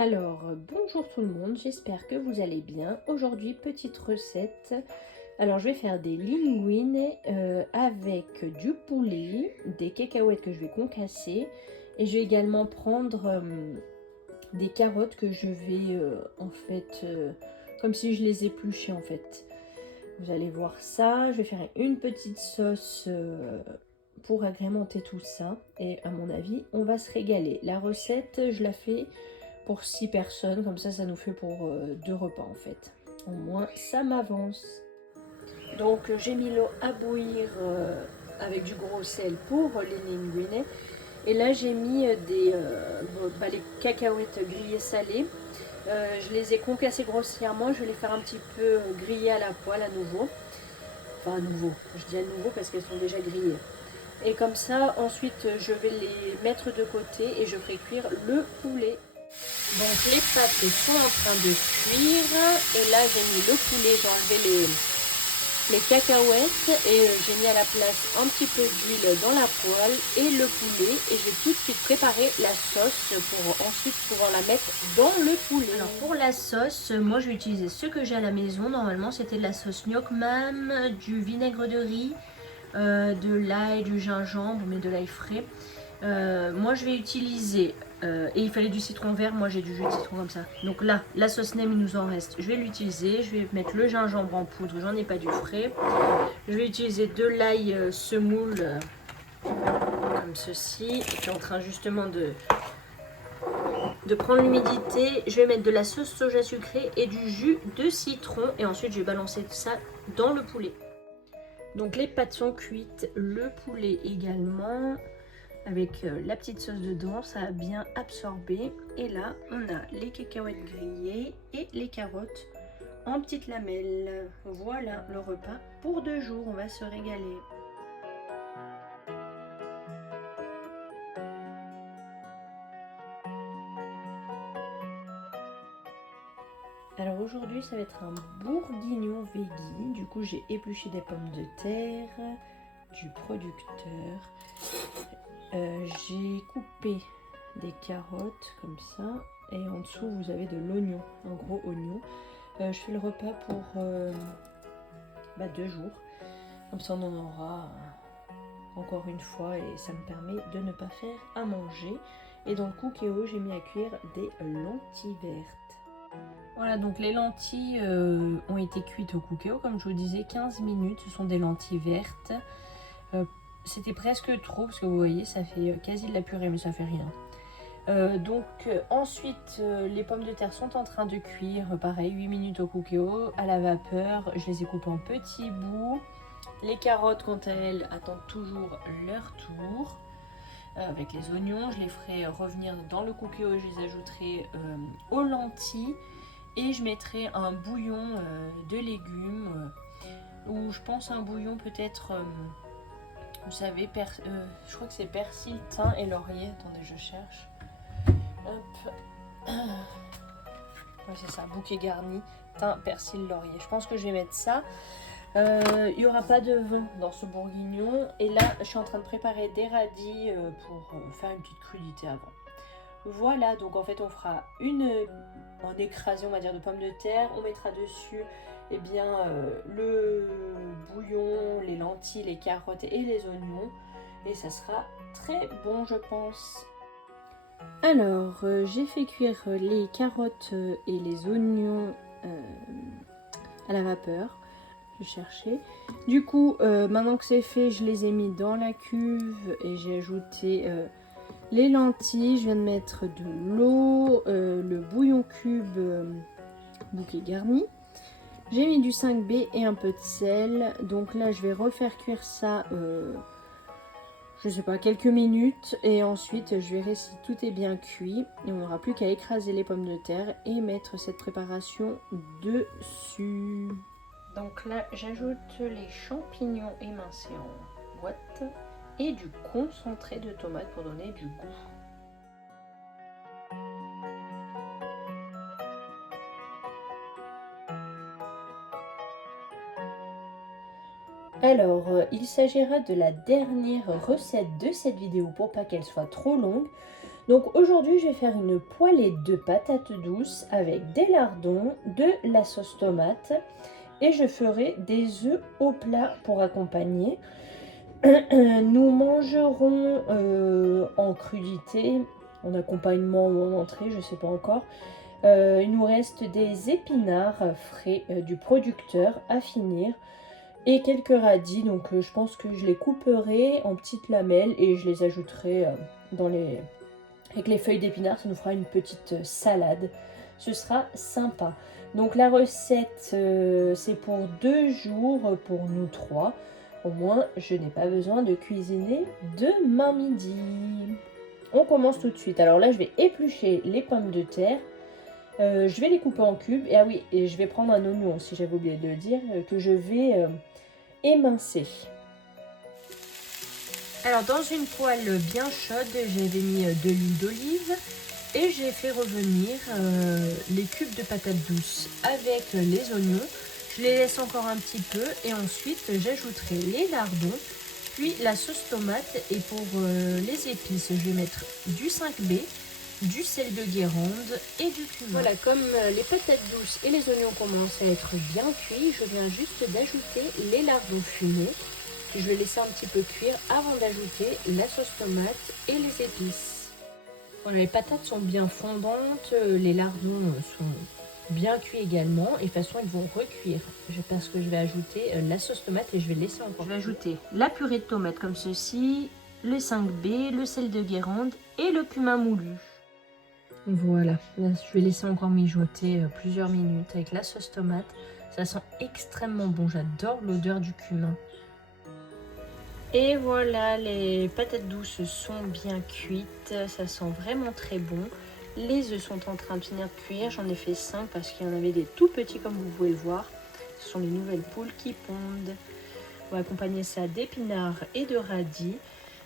Bonjour tout le monde, j'espère que vous allez bien. Aujourd'hui, petite recette. Alors, je vais faire des linguines avec du poulet, des cacahuètes que je vais concasser. Et je vais également prendre des carottes que je vais comme si je les épluchais en fait. Vous allez voir ça. Je vais faire une petite sauce pour agrémenter tout ça. Et à mon avis, on va se régaler. La recette, je la fais pour 6 personnes, comme ça nous fait pour 2 repas en fait. Au moins ça m'avance. Donc j'ai mis l'eau à bouillir avec du gros sel pour les linguines. Et là j'ai mis les cacahuètes grillées salées. Je les ai concassées grossièrement, je vais les faire un petit peu griller à la poêle à nouveau. Enfin à nouveau, je dis à nouveau parce qu'elles sont déjà grillées. Et comme ça, ensuite je vais les mettre de côté et je ferai cuire le poulet. Donc les pâtes sont en train de cuire et là j'ai mis le poulet, j'ai enlevé les cacahuètes et j'ai mis à la place un petit peu d'huile dans la poêle et le poulet et je vais tout de suite préparer la sauce pour ensuite pouvoir la mettre dans le poulet. Alors pour la sauce, moi je vais utiliser ce que j'ai à la maison. Normalement c'était de la sauce gnoc mam, du vinaigre de riz, de l'ail, du gingembre, mais de l'ail frais. Moi je vais utiliser et il fallait du citron vert, moi j'ai du jus de citron comme ça. Donc là, la sauce nem il nous en reste, je vais l'utiliser. Je vais mettre le gingembre en poudre, j'en ai pas du frais. Je vais utiliser de l'ail semoule comme ceci. Je suis en train justement de prendre l'humidité. Je vais mettre de la sauce soja sucrée et du jus de citron. Et ensuite je vais balancer ça dans le poulet. Donc les pâtes sont cuites, le poulet également. Avec la petite sauce dedans, ça a bien absorbé. Et là, on a les cacahuètes grillées et les carottes en petites lamelles. Voilà le repas pour 2 jours, on va se régaler. Alors aujourd'hui, ça va être un bourguignon veggie. Du coup, j'ai épluché des pommes de terre, du producteur. J'ai coupé des carottes comme ça et en dessous vous avez de l'oignon, un gros oignon. Je fais le repas pour 2 jours, comme ça on en aura encore une fois et ça me permet de ne pas faire à manger. Et dans le cookéo j'ai mis à cuire des lentilles vertes. Voilà, donc les lentilles ont été cuites au cookéo comme je vous disais 15 minutes. Ce sont des lentilles vertes. C'était presque trop parce que vous voyez ça fait quasi de la purée mais ça fait rien. Ensuite les pommes de terre sont en train de cuire, pareil 8 minutes au cookéo à la vapeur. Je les ai coupées en petits bouts. Les carottes quant à elles attendent toujours leur tour. Avec les oignons, je les ferai revenir dans le cookéo et je les ajouterai aux lentilles. Et je mettrai un bouillon de légumes ou je pense un bouillon peut-être... vous savez, je crois que c'est persil, thym et laurier. Attendez, je cherche. Hop. Ouais, c'est ça, bouquet garni, thym, persil, laurier. Je pense que je vais mettre ça. Il n'y aura pas de vin dans ce bourguignon. Et là, je suis en train de préparer des radis pour faire une petite crudité avant. Voilà, donc en fait, on fera en écrasé, on va dire, de pommes de terre. On mettra dessus le bouillon, les lentilles, les carottes et les oignons. Et ça sera très bon, je pense. Alors, j'ai fait cuire les carottes et les oignons à la vapeur. Je cherchais. Du coup, maintenant que c'est fait, je les ai mis dans la cuve et j'ai ajouté les lentilles. Je viens de mettre de l'eau, le bouillon cube bouquet garni. J'ai mis du 5B et un peu de sel. Donc là, je vais refaire cuire ça, je sais pas, quelques minutes. Et ensuite, je verrai si tout est bien cuit. Et on n'aura plus qu'à écraser les pommes de terre et mettre cette préparation dessus. Donc là, j'ajoute les champignons émincés en boîte et du concentré de tomate pour donner du goût. Alors, il s'agira de la dernière recette de cette vidéo pour pas qu'elle soit trop longue. Donc aujourd'hui, je vais faire une poêlée de patates douces avec des lardons, de la sauce tomate et je ferai des œufs au plat pour accompagner. Nous mangerons en crudité, en accompagnement ou en entrée, je ne sais pas encore. Il nous reste des épinards frais du producteur à finir et quelques radis. Donc je pense que je les couperai en petites lamelles et je les ajouterai avec les feuilles d'épinards. Ça nous fera une petite salade. Ce sera sympa. Donc la recette, c'est pour 2 jours pour nous 3. Au moins, je n'ai pas besoin de cuisiner demain midi. On commence tout de suite. Alors là, je vais éplucher les pommes de terre. Je vais les couper en cubes. Et ah oui, et je vais prendre un oignon, si j'avais oublié de le dire, que je vais émincer. Alors dans une poêle bien chaude, j'avais mis de l'huile d'olive. Et j'ai fait revenir les cubes de patates douces avec les oignons. Je les laisse encore un petit peu et ensuite j'ajouterai les lardons, puis la sauce tomate. Et pour les épices, je vais mettre du 5B, du sel de Guérande et du cumin. Voilà, comme les patates douces et les oignons commencent à être bien cuits, je viens juste d'ajouter les lardons fumés. Je vais laisser un petit peu cuire avant d'ajouter la sauce tomate et les épices. Voilà, les patates sont bien fondantes, les lardons sont bien cuits également et de toute façon ils vont recuire parce que je vais ajouter la sauce tomate et je vais laisser encore. Je vais ajouter la purée de tomates comme ceci, le 5B, le sel de Guérande et le cumin moulu. Voilà, là, je vais laisser encore mijoter plusieurs minutes avec la sauce tomate. Ça sent extrêmement bon, j'adore l'odeur du cumin. Et voilà, les patates douces sont bien cuites, ça sent vraiment très bon. Les œufs sont en train de finir de cuire, j'en ai fait 5 parce qu'il y en avait des tout petits comme vous pouvez le voir. Ce sont les nouvelles poules qui pondent. On va accompagner ça d'épinards et de radis.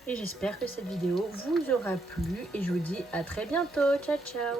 Et j'espère que cette vidéo vous aura plu et je vous dis à très bientôt, ciao ciao.